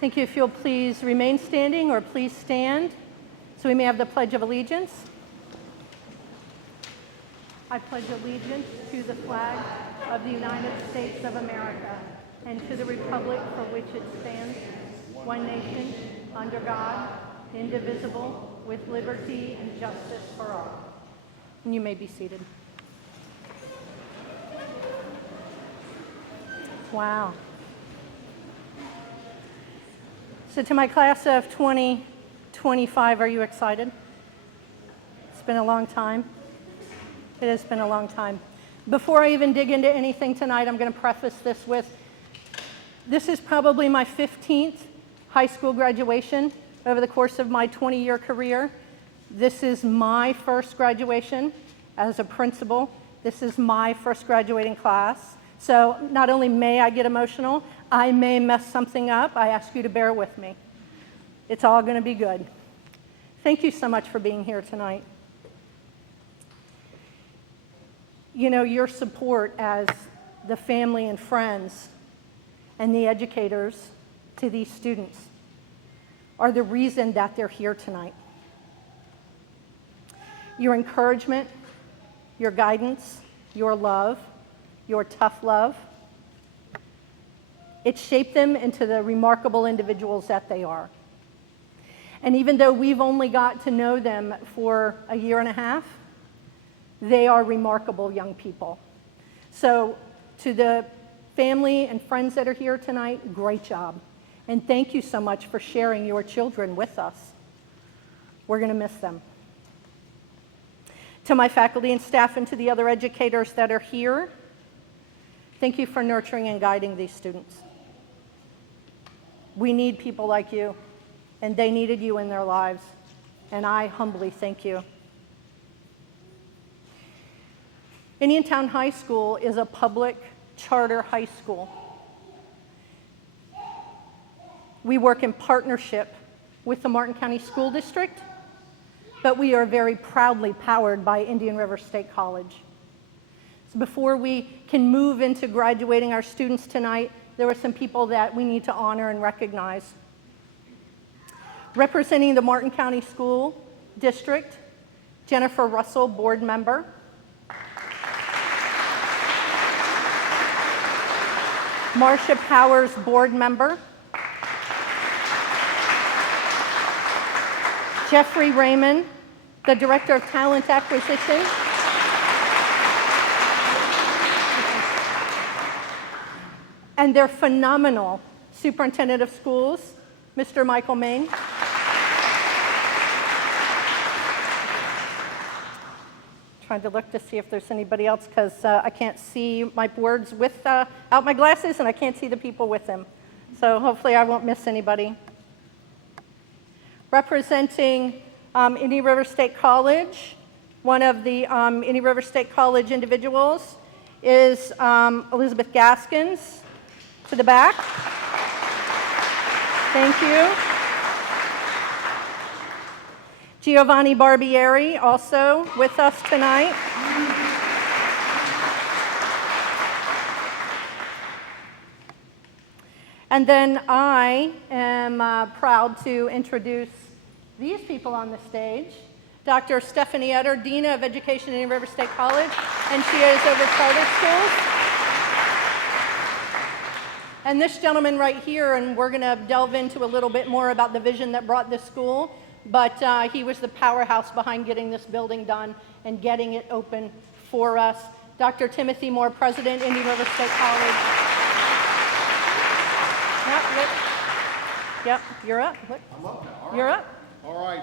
Thank you. If you'll please remain standing or please stand so we may have the Pledge of Allegiance. I pledge allegiance to the flag of the United States of America and to the republic for which it stands, one nation, under God, indivisible, with liberty and justice for all. And you may be seated. Wow. So to my class of 2025, are you excited? It's been a long time. It has been a long time. Before I even dig into anything tonight, I'm going to preface this with, this is probably my 15th high school graduation over the course of my 20-year career. This is my first graduation as a principal. This is my first graduating class. So not only may I get emotional, I may mess something up. I ask you to bear with me. It's all going to be good. Thank you so much for being here tonight. You know, your support as the family and friends and the educators to these students are the reason that they're here tonight. Your encouragement, your guidance, your love, your tough love, it shaped them into the remarkable individuals that they are. And even though we've only got to know them for a year and a half, they are remarkable young people. So to the family and friends that are here tonight, great job. And thank you so much for sharing your children with us. We're going to miss them. To my faculty and staff and to the other educators that are here, thank you for nurturing and guiding these students. We need people like you, and they needed you in their lives, and I humbly thank you. Indiantown High School is a public charter high school. We work in partnership with the Martin County School District, but we are very proudly powered by Indian River State College. So before we can move into graduating our students tonight, there are some people that we need to honor and recognize. Representing the Martin County School District, Jennifer Russell, board member. Marcia Powers, board member. Jeffrey Raymond, the Director of Talent Acquisition. And their phenomenal Superintendent of Schools, Mr. Michael Main. Trying to look to see if there's anybody else because I can't see my boards without my glasses and I can't see the people with them. So hopefully I won't miss anybody. Representing Indian River State College. One of the Indian River State College individuals is Elizabeth Gaskins, to the back. Thank you. Giovanni Barbieri, also with us tonight. And then I am proud to introduce these people on the stage. Dr. Stephanie Etter, Dean of Education at Indian River State College, and she is over charter schools. And this gentleman right here, and we're going to delve into a little bit more about the vision that brought this school, but he was the powerhouse behind getting this building done and getting it open for us. Dr. Timothy Moore, President, Indian River State College. Yep, you're up. Look. I'm up now. All right. You're up. All right.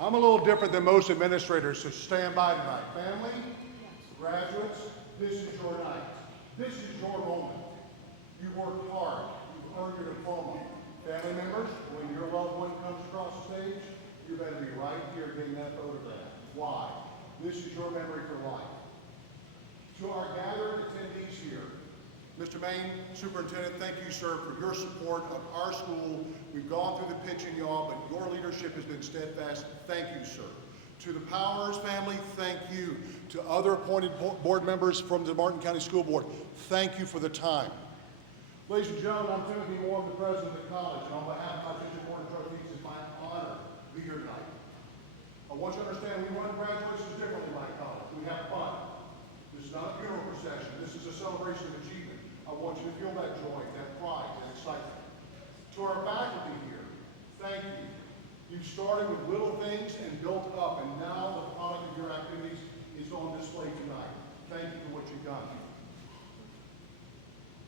I'm a little different than most administrators, so stand by tonight. Family, graduates, this is your night. This is your moment. You worked hard. You've earned your diploma. Family members, when your loved one comes across the stage, you better be right here getting that photograph. Why? This is your memory for life. To our gathered attendees here, Mr. Main, Superintendent, thank you, sir, for your support of our school. We've gone through the pitch and yaw, but your leadership has been steadfast. Thank you, sir. To the Powers family, thank you. To other appointed board members from the Martin County School Board, thank you for the time. Ladies and gentlemen, I'm Timothy Moore, the president of the college, and on behalf of my district board of trustees, it's my honor to be here tonight. I want you to understand we run graduations differently like college. We have fun. This is not a funeral procession. This is a celebration of achievement. I want you to feel that joy, that pride, that excitement. To our faculty here, thank you. You've started with little things and built up, and now the product of your activities is on display tonight. Thank you for what you've done.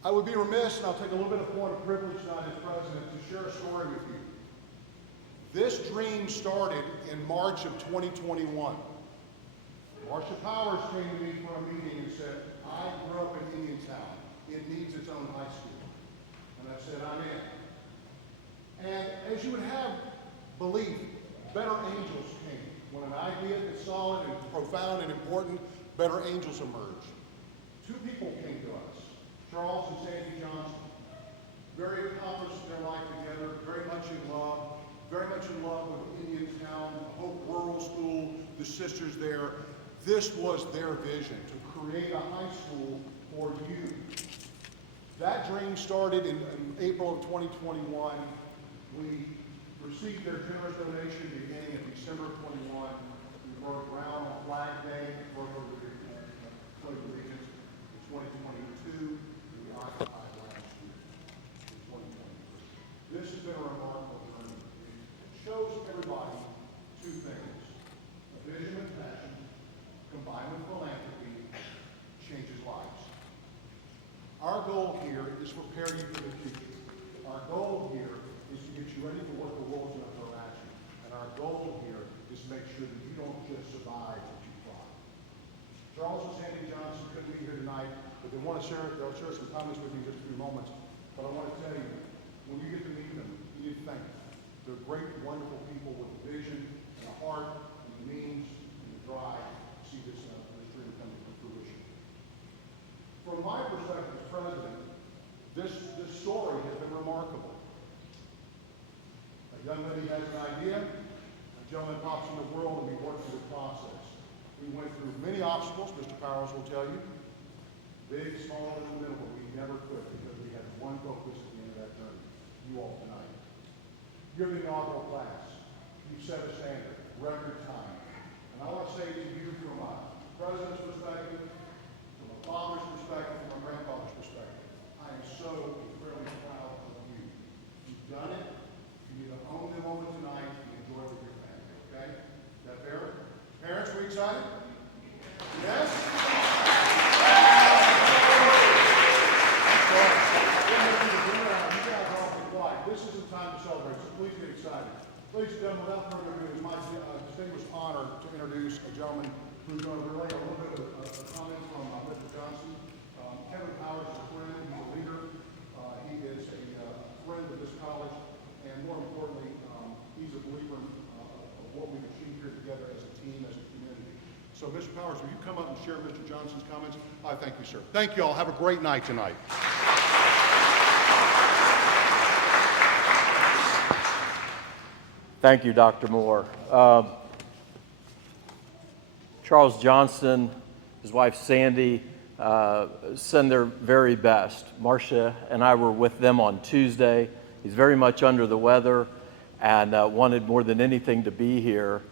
I would be remiss, and I'll take a little bit of point of privilege tonight as president, to share a story with you. This dream started in March of 2021. Marcia Powers came to me for a meeting and said, I grew up in Indiantown. It needs its own high school. And I said, I'm in. And as you would have believed, better angels came. When an idea is solid and profound and important, better angels emerge. Two people came to us, Charles and Sandy Johnson. Very accomplished in their life together, very much in love with Indiantown, Hope Rural School, the sisters there. This was their vision, to create a high school for you. That dream started in April of 2021. We received their generous donation beginning in December of 21. We broke ground on Flag Day, for the Pledge of Allegiance in 2022. We occupied last year in 2023. This has been a remarkable journey. It shows everybody two things: a vision and passion combined with philanthropy changes lives. Our goal here is to prepare you for the future. Our goal here is to get you ready for what the world's going to throw at you. And our goal here is to make sure that you don't just survive, but you thrive. Charles and Sandy Johnson couldn't be here tonight, but they'll share some comments with you in just a few moments. But I want to tell you, when you get to meet them, you need to thank them. They're great, wonderful people with a vision and a heart and the means and the drive to see this dream coming to fruition. From my perspective as president, this story has been remarkable. A young lady has an idea, a gentleman pops in the world, and we work through the process. We went through many obstacles, Mr. Powers will tell you, big, small, and little, but we never quit because we had one focus at the end of that journey, you all tonight. You're the inaugural class. You set a standard, record time. And I want to say to you from a president's perspective, from a father's perspective, from a grandfather's perspective, I am so incredibly proud of you. You've done it. You need to own the moment tonight and enjoy it with your family, okay? Is that fair? Parents, are we excited? Yes? This is the time to celebrate, so please get excited. Ladies and gentlemen, without further ado, it's my distinguished honor to introduce a gentleman who's going to relay a little bit of a comment from Mr. Johnson. Kevin Powers is a friend, he's a leader. He is a friend of this college, and more importantly, he's a believer of what we've achieved here team, as a community. So, Mr. Powers, will you come up and share Mr. Johnson's comments? I thank you, sir. Thank you all. Have a great night tonight. Thank you, Dr. Moore. Charles Johnson, his wife Sandy, send their very best. Marcia and I were with them on Tuesday. He's very much under the weather and wanted more than anything to be here.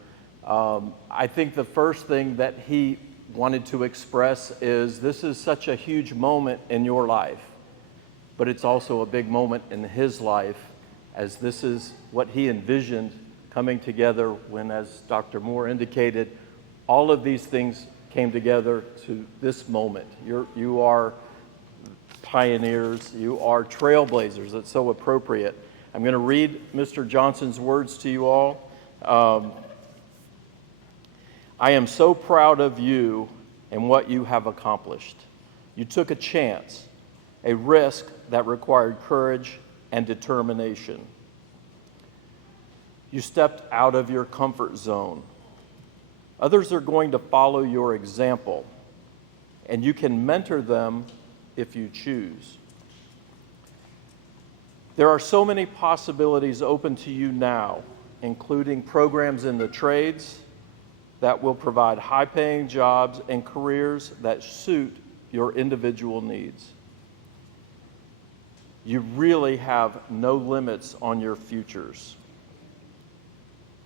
I think the first thing that he wanted to express is this is such a huge moment in your life, but it's also a big moment in his life, as this is what he envisioned coming together when, as Dr. Moore indicated, all of these things came together to this moment. You are pioneers, you are trailblazers. It's so appropriate. I'm going to read Mr. Johnson's words to you all. I am so proud of you and what you have accomplished. You took a chance, a risk that required courage and determination. You stepped out of your comfort zone. Others are going to follow your example, and you can mentor them if you choose. There are so many possibilities open to you now, including programs in the trades that will provide high-paying jobs and careers that suit your individual needs. You really have no limits on your futures.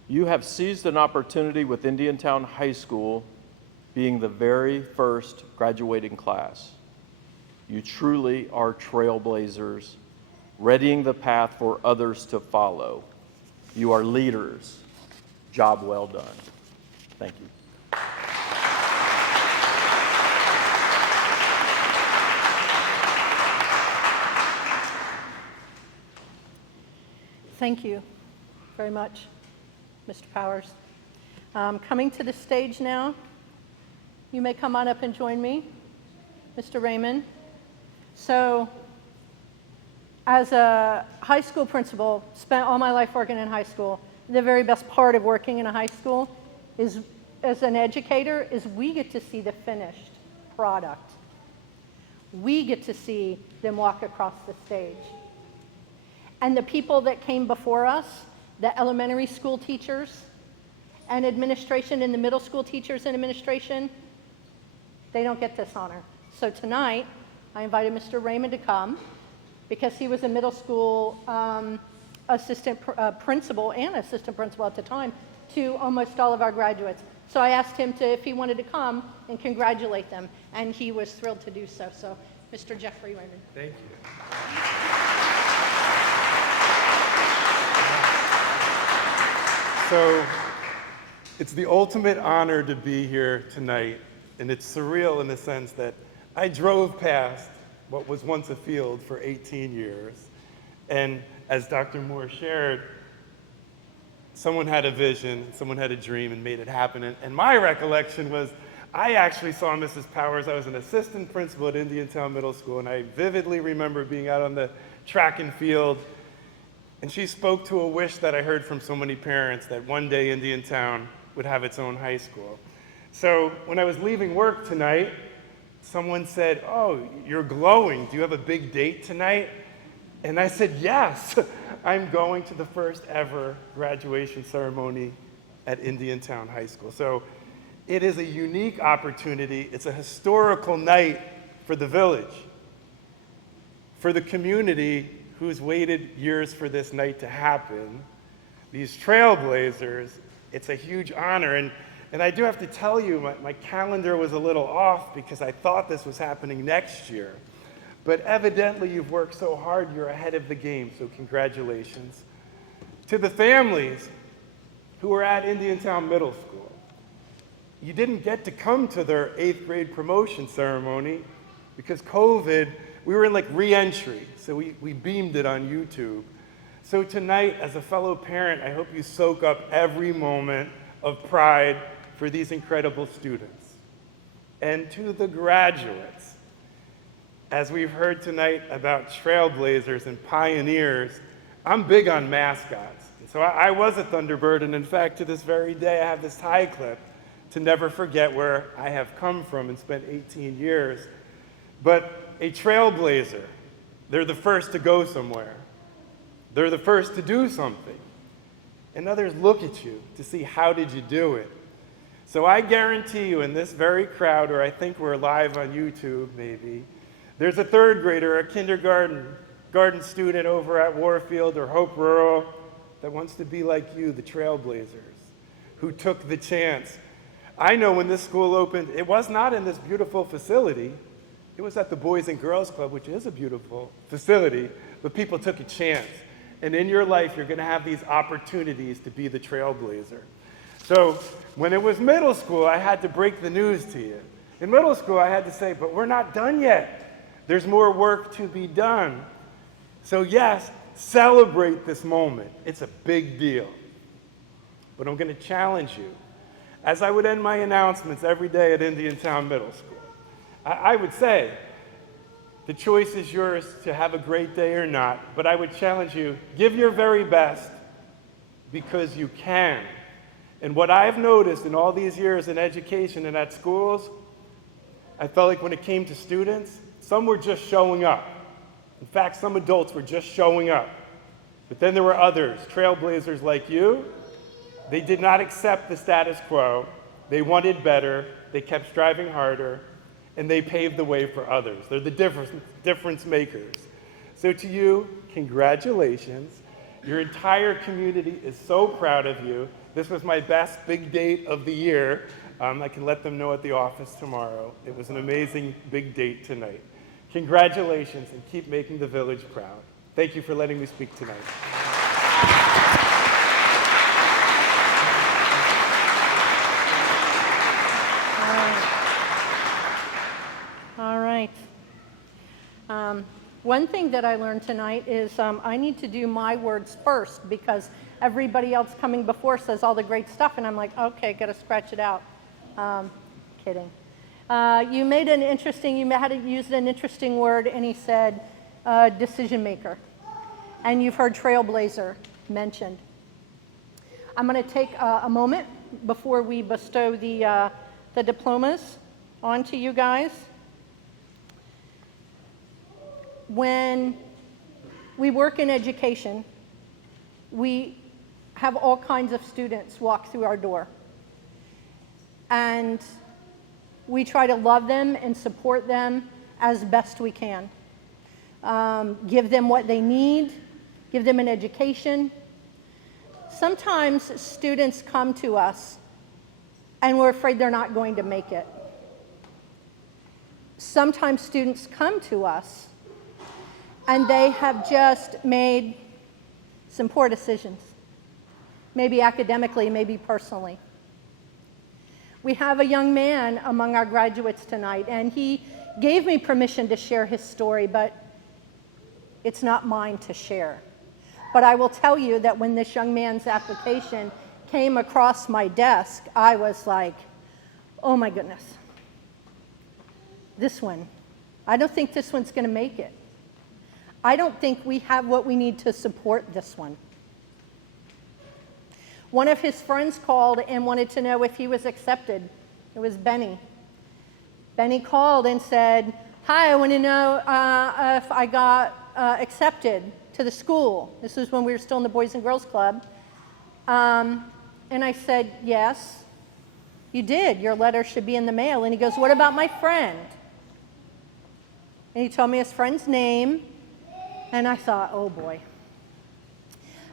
You have seized an opportunity with Indiantown High School being the very first graduating class. You truly are trailblazers, readying the path for others to follow. You are leaders. Job well done. Thank you. Thank you very much, Mr. Powers. Coming to the stage now, you may come on up and join me, Mr. Raymond. So, as a high school principal, spent all my life working in high school. The very best part of working in a high school is, as an educator, is we get to see the finished product. We get to see them walk across the stage. And the people that came before us, the elementary school teachers and administration, and the middle school teachers and administration, they don't get this honor. So tonight, I invited Mr. Raymond to come because he was a middle school assistant principal and assistant principal at the time to almost all of our graduates. So I asked him if he wanted to come and congratulate them, and he was thrilled to do so. So, Mr. Jeffrey Raymond. Thank you. So, it's the ultimate honor to be here tonight, and it's surreal in the sense that I drove past what was once a field for 18 years, and as Dr. Moore shared, someone had a vision, someone had a dream and made it happen, and my recollection was I actually saw Mrs. Powers. I was an assistant principal at Indiantown Middle School, and I vividly remember being out on the track and field, and she spoke to a wish that I heard from so many parents that one day Indiantown would have its own high school. So when I was leaving work tonight, someone said, "Oh, you're glowing. Do you have a big date tonight?" And I said, "Yes, I'm going to the first ever graduation ceremony at Indiantown High School." So it is a unique opportunity. It's a historical night for the village, for the community who's waited years for this night to happen. These trailblazers, it's a huge honor. And I do have to tell you, my calendar was a little off because I thought this was happening next year. But evidently you've worked so hard, you're ahead of the game, so congratulations. To the families who were at Indiantown Middle School, you didn't get to come to their 8th grade promotion ceremony because COVID, we were in like re-entry, so we beamed it on YouTube. So tonight, as a fellow parent, I hope you soak up every moment of pride for these incredible students. And to the graduates, as we've heard tonight about trailblazers and pioneers, I'm big on mascots. And so I was a Thunderbird, and in fact, to this very day, I have this tie clip to never forget where I have come from and spent 18 years. But a trailblazer, they're the first to go somewhere. They're the first to do something. And others look at you to see how did you do it. So I guarantee you in this very crowd, or I think we're live on YouTube maybe, there's a third grader, a kindergarten student over at Warfield or Hope Rural that wants to be like you, the trailblazers, who took the chance. I know when this school opened, it was not in this beautiful facility. It was at the Boys and Girls Club, which is a beautiful facility, but people took a chance. And in your life, you're going to have these opportunities to be the trailblazer. So when it was middle school, I had to break the news to you. In middle school, I had to say, but we're not done yet. There's more work to be done. So yes, celebrate this moment. It's a big deal. But I'm going to challenge you. As I would end my announcements every day at Indiantown Middle School, I would say, the choice is yours to have a great day or not, but I would challenge you, give your very best because you can. And what I've noticed in all these years in education and at schools, I felt like when it came to students, some were just showing up. In fact, some adults were just showing up. But then there were others, trailblazers like you. They did not accept the status quo. They wanted better. They kept striving harder. And they paved the way for others. They're the difference makers. So to you, congratulations. Your entire community is so proud of you. This was my best big date of the year. I can let them know at the office tomorrow. It was an amazing big date tonight. Congratulations, and keep making the village proud. Thank you for letting me speak tonight. All right. One thing that I learned tonight is I need to do my words first because everybody else coming before says all the great stuff, and I'm like, okay, got to scratch it out. Kidding. You made an interesting, you had used an interesting word, and he said decision maker. And you've heard trailblazer mentioned. I'm going to take a moment before we bestow the diplomas onto you guys. When we work in education, we have all kinds of students walk through our door. And we try to love them and support them as best we can. Give them what they need, give them an education. Sometimes students come to us and we're afraid they're not going to make it. Sometimes students come to us and they have just made some poor decisions, maybe academically, maybe personally. We have a young man among our graduates tonight, and he gave me permission to share his story, but it's not mine to share. But I will tell you that when this young man's application came across my desk, I was like, oh my goodness, this one, I don't think this one's going to make it. I don't think we have what we need to support this one. One of his friends called and wanted to know if he was accepted. It was Benny. Benny called and said, hi, I want to know if I got accepted to the school. This was when we were still in the Boys and Girls Club. And I said, yes, you did. Your letter should be in the mail. And he goes, what about my friend? And he told me his friend's name. And I thought, oh boy.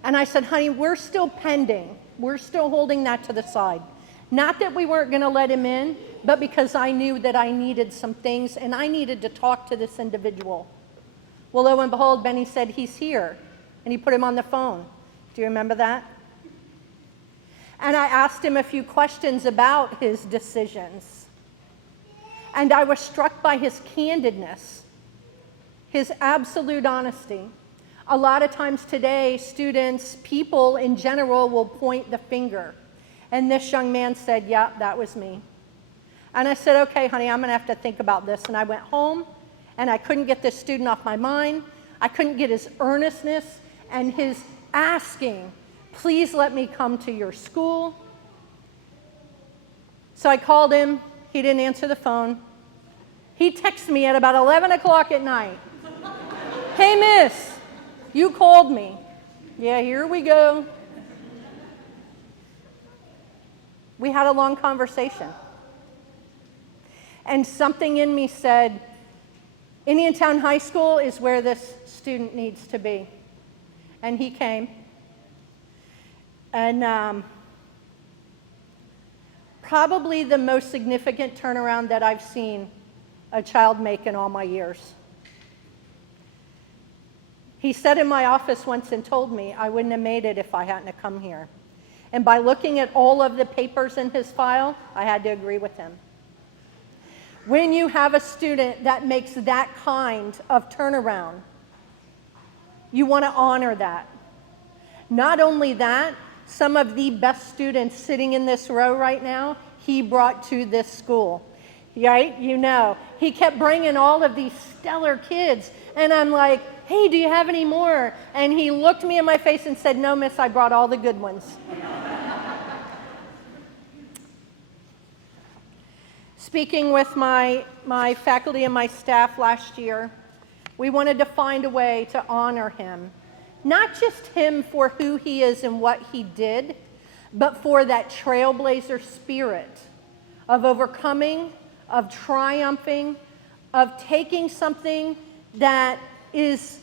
And I said, honey, we're still pending. We're still holding that to the side. Not that we weren't going to let him in, but because I knew that I needed some things and I needed to talk to this individual. Well, lo and behold, Benny said, he's here. And he put him on the phone. Do you remember that? And I asked him a few questions about his decisions. And I was struck by his candidness, his absolute honesty. A lot of times today, students, people in general will point the finger. And this young man said, yeah, that was me. And I said, okay, honey, I'm going to have to think about this. And I went home, and I couldn't get this student off my mind. I couldn't get his earnestness and his asking, please let me come to your school. So I called him. He didn't answer the phone. He texted me at about 11 o'clock at night. Hey, miss, you called me. Yeah, here we go. We had a long conversation. And something in me said, Indiantown High School is where this student needs to be. And he came. And probably the most significant turnaround that I've seen a child make in all my years. He sat in my office once and told me I wouldn't have made it if I hadn't have come here. And by looking at all of the papers in his file, I had to agree with him. When you have a student that makes that kind of turnaround, you want to honor that. Not only that, some of the best students sitting in this row right now, he brought to this school. Right? You know, he kept bringing all of these stellar kids. And I'm like, hey, do you have any more? And he looked me in my face and said, no, miss, I brought all the good ones. Speaking with my faculty and my staff last year, we wanted to find a way to honor him. Not just him for who he is and what he did, but for that trailblazer spirit of overcoming, of triumphing, of taking something that is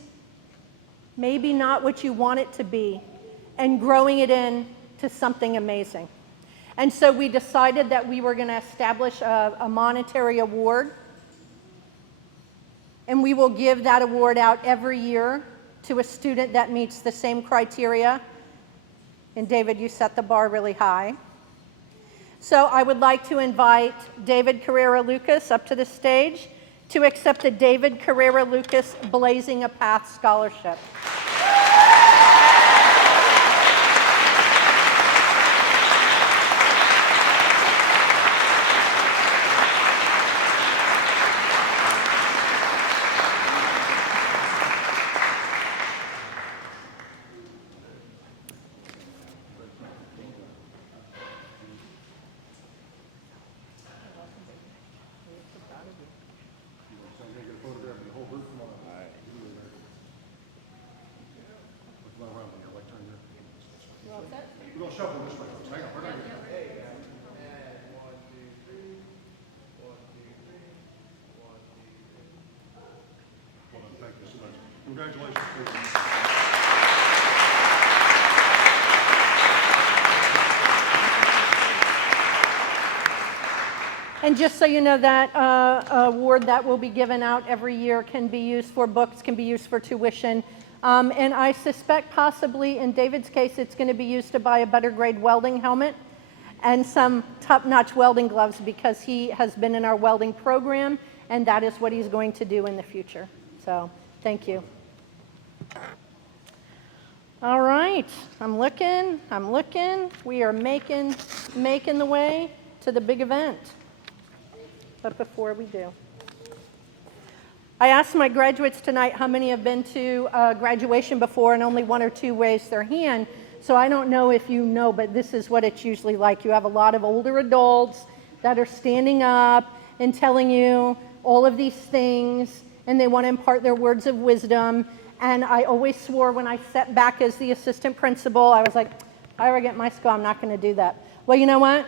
maybe not what you want it to be and growing it into something amazing. And so we decided that we were going to establish a monetary award, and we will give that award out every year to a student that meets the same criteria. And David, you set the bar really high. So I would like to invite David Carrera-Lucas up to the stage to accept the David Carrera-Lucas Blazing a Path Scholarship. We're going to shuffle this way. Hang on, we're going to get Well done, thank you so much. Congratulations, please. And just so you know, that award that will be given out every year can be used for books, can be used for tuition. And I suspect possibly in David's case, it's going to be used to buy a better grade welding helmet and some top-notch welding gloves because he has been in our welding program, and that is what he's going to do in the future. So thank you. All right, I'm looking. We are making the way to the big event. But before we do, I asked my graduates tonight how many have been to graduation before, and only one or two raised their hand. So I don't know if you know, but this is what it's usually like. You have a lot of older adults that are standing up and telling you all of these things, and they want to impart their words of wisdom. And I always swore when I sat back as the assistant principal, I was like, if I ever get in my school, I'm not going to do that. Well, you know what?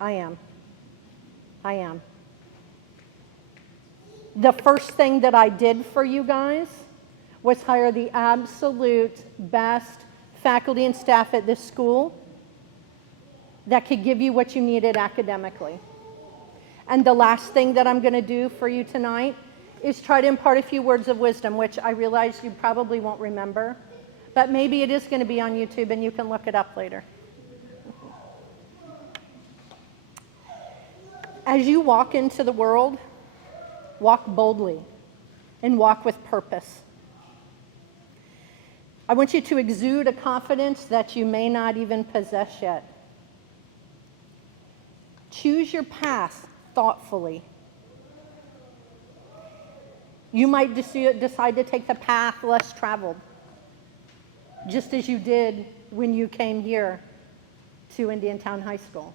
I am. The first thing that I did for you guys was hire the absolute best faculty and staff at this school that could give you what you needed academically. And the last thing that I'm going to do for you tonight is try to impart a few words of wisdom, which I realize you probably won't remember, but maybe it is going to be on YouTube and you can look it up later. As you walk into the world, walk boldly and walk with purpose. I want you to exude a confidence that you may not even possess yet. Choose your path thoughtfully. You might decide to take the path less traveled, just as you did when you came here to Indiantown High School.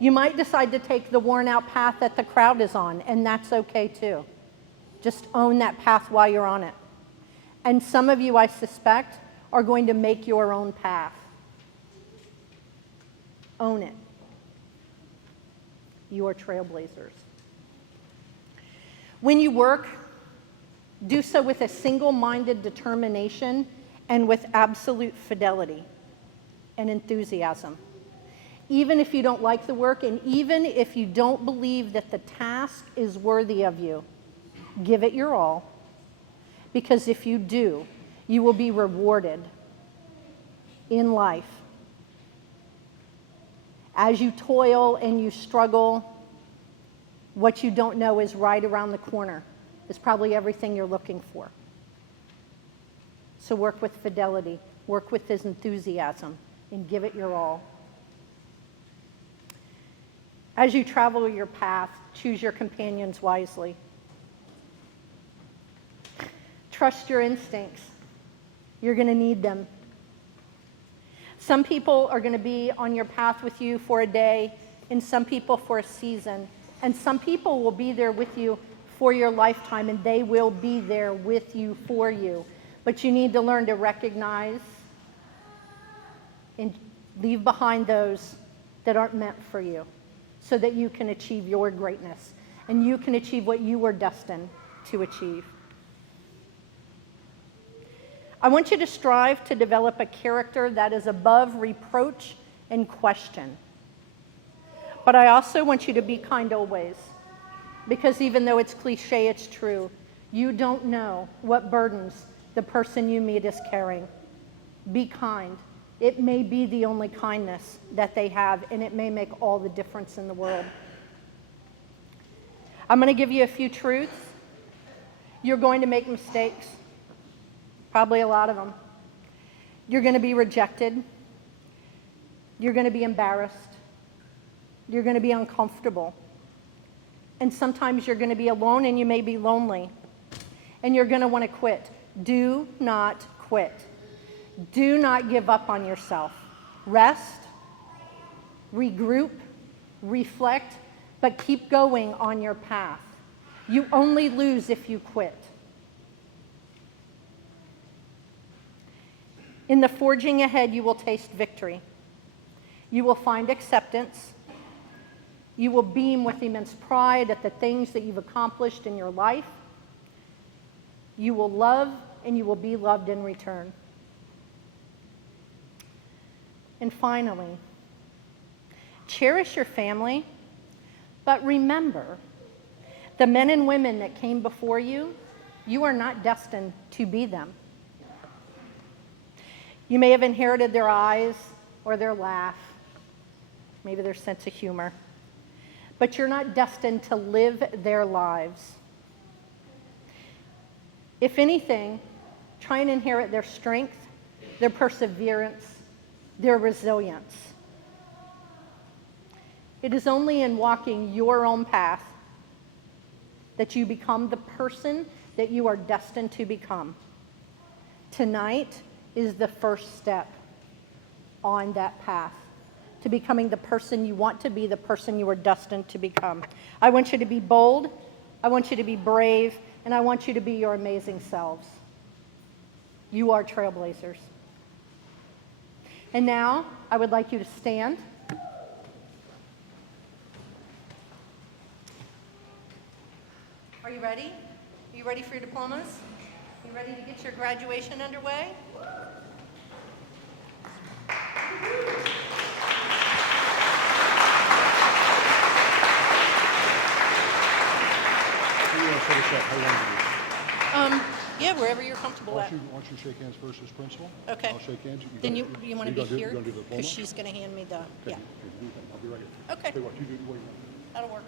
You might decide to take the worn out path that the crowd is on, and that's okay too. Just own that path while you're on it. And some of you, I suspect, are going to make your own path. Own it. You are trailblazers. When you work, do so with a single-minded determination and with absolute fidelity and enthusiasm. Even if you don't like the work, and even if you don't believe that the task is worthy of you, give it your all, because if you do, you will be rewarded in life. As you toil and you struggle, what you don't know is right around the corner. Is probably everything you're looking for. So work with fidelity, work with this enthusiasm, and give it your all. As you travel your path, choose your companions wisely. Trust your instincts. You're going to need them. Some people are going to be on your path with you for a day, and some people for a season. And some people will be there with you for your lifetime, and they will be there with you for you. But you need to learn to recognize and leave behind those that aren't meant for you, so that you can achieve your greatness and you can achieve what you were destined to achieve. I want you to strive to develop a character that is above reproach and question. But I also want you to be kind always, because even though it's cliche, it's true. You don't know what burdens the person you meet is carrying. Be kind. It may be the only kindness that they have, and it may make all the difference in the world. I'm going to give you a few truths. You're going to make mistakes, probably a lot of them. You're going to be rejected. You're going to be embarrassed. You're going to be uncomfortable. And sometimes you're going to be alone, and you may be lonely. And you're going to want to quit. Do not quit. Do not give up on yourself. Rest, regroup, reflect, but keep going on your path. You only lose if you quit. In the forging ahead, you will taste victory. You will find acceptance. You will beam with immense pride at the things that you've accomplished in your life. You will love, and you will be loved in return. And finally, cherish your family, but remember, the men and women that came before you, you are not destined to be them. You may have inherited their eyes or their laugh, maybe their sense of humor, but you're not destined to live their lives. If anything, try and inherit their strength, their perseverance, their resilience. It is only in walking your own path that you become the person that you are destined to become. Tonight is the first step on that path to becoming the person you want to be, the person you are destined to become. I want you to be bold, I want you to be brave, and I want you to be your amazing selves. You are trailblazers. And now, I would like you to stand. Are you ready? Are you ready for your diplomas? You ready to get your graduation underway? Yeah, wherever you're comfortable at. Why don't you shake hands first as principal? Okay. I'll shake hands. Then you want to be here? You gonna do the diploma? Because she's going to hand me the, yeah. I'll be right here. Okay. Tell you what, you do what you want. That'll work.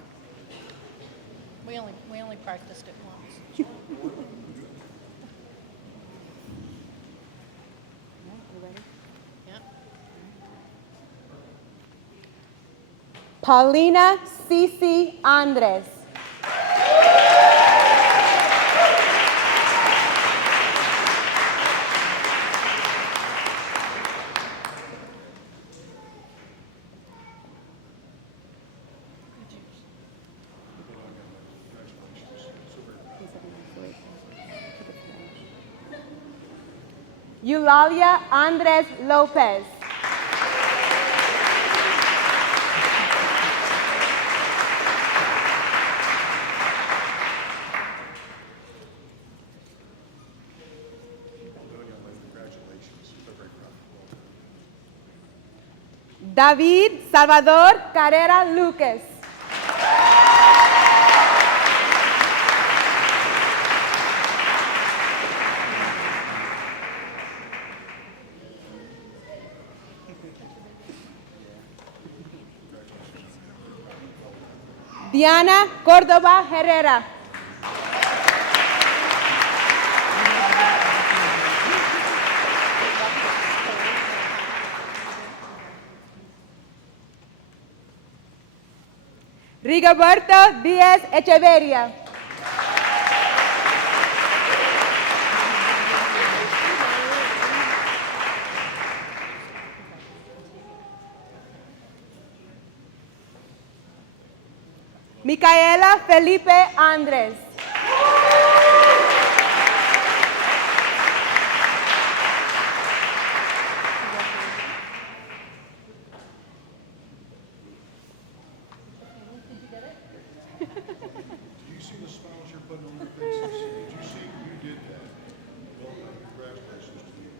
We only practiced it once. You ready? Yeah. Paulina Cici Andres. Eulalia Andres Lopez. Congratulations. We're very proud. David Salvador Carrera Lucas. Diana Córdoba Herrera. Rigoberto Díaz Echeverria. Micaela Felipe Andres. Do you see the smiles you're putting on their faces? Did you see you did that? Well, congratulations to you.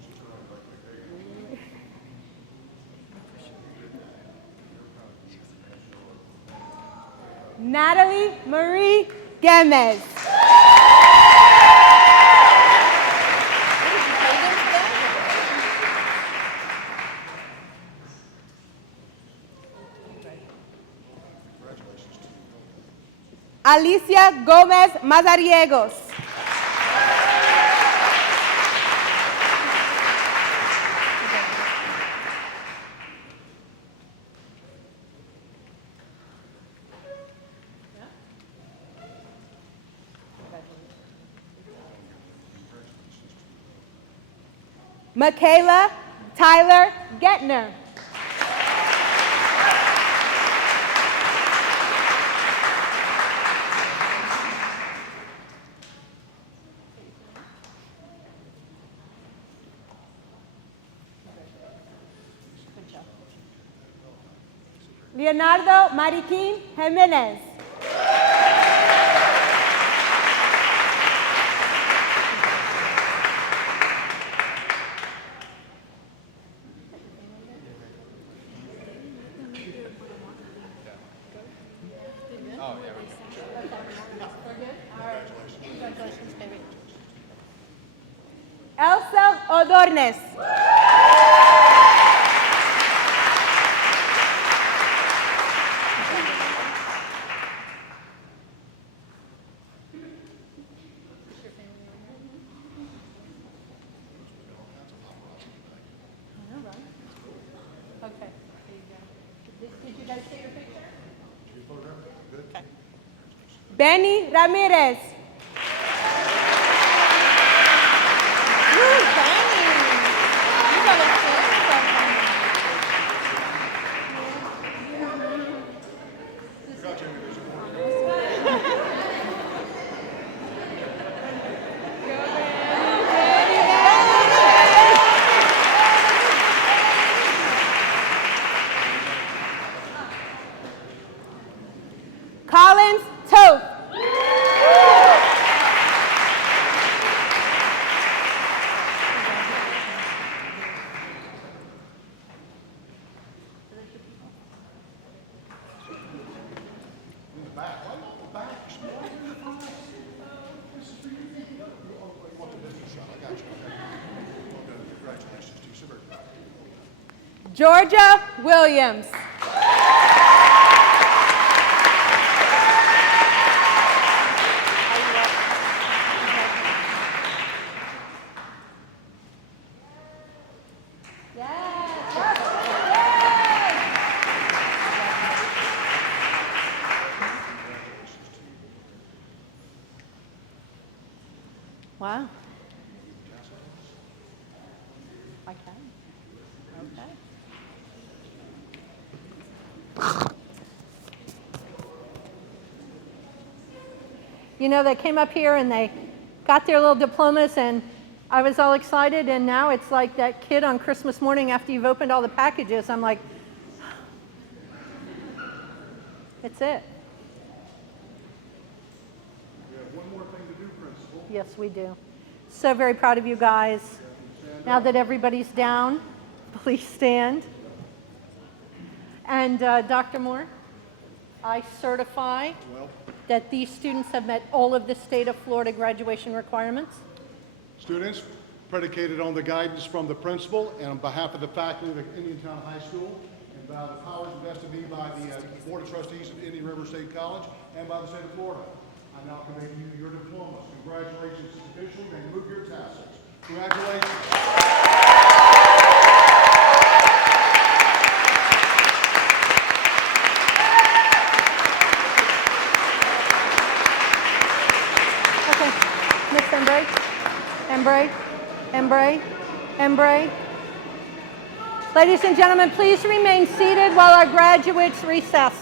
She's around like that. There you go. Natalie Marie Gemez. Congratulations to you. Alicia Gómez Mazariegos. Michaela Tyler Getner. Leonardo Mariquín Jiménez. Elsa Odornes. Okay, there you go. Did you guys take your picture? Okay. Benny Ramirez. Collins Toth. Congratulations to you. So very proud. Georgia Williams. Wow. I can. Okay. You know, they came up here and they got their little diplomas, and I was all excited, and now it's like that kid on Christmas morning after you've opened all the packages. I'm like, it's it. We have one more thing to do, Principal. Yes, we do. So very proud of you guys. Now that everybody's down, please stand. And Dr. Moore, I certify that these students have met all of the state of Florida graduation requirements. Students, predicated on the guidance from the principal and on behalf of the faculty of Indiantown High School, and by the powers invested in me by the Board of Trustees of Indian River State College and by the state of Florida, I now convey to you your diplomas. Congratulations, officials, and move your tassels. Congratulations. Okay, Miss Embray. Ladies and gentlemen, please remain seated while our graduates recess.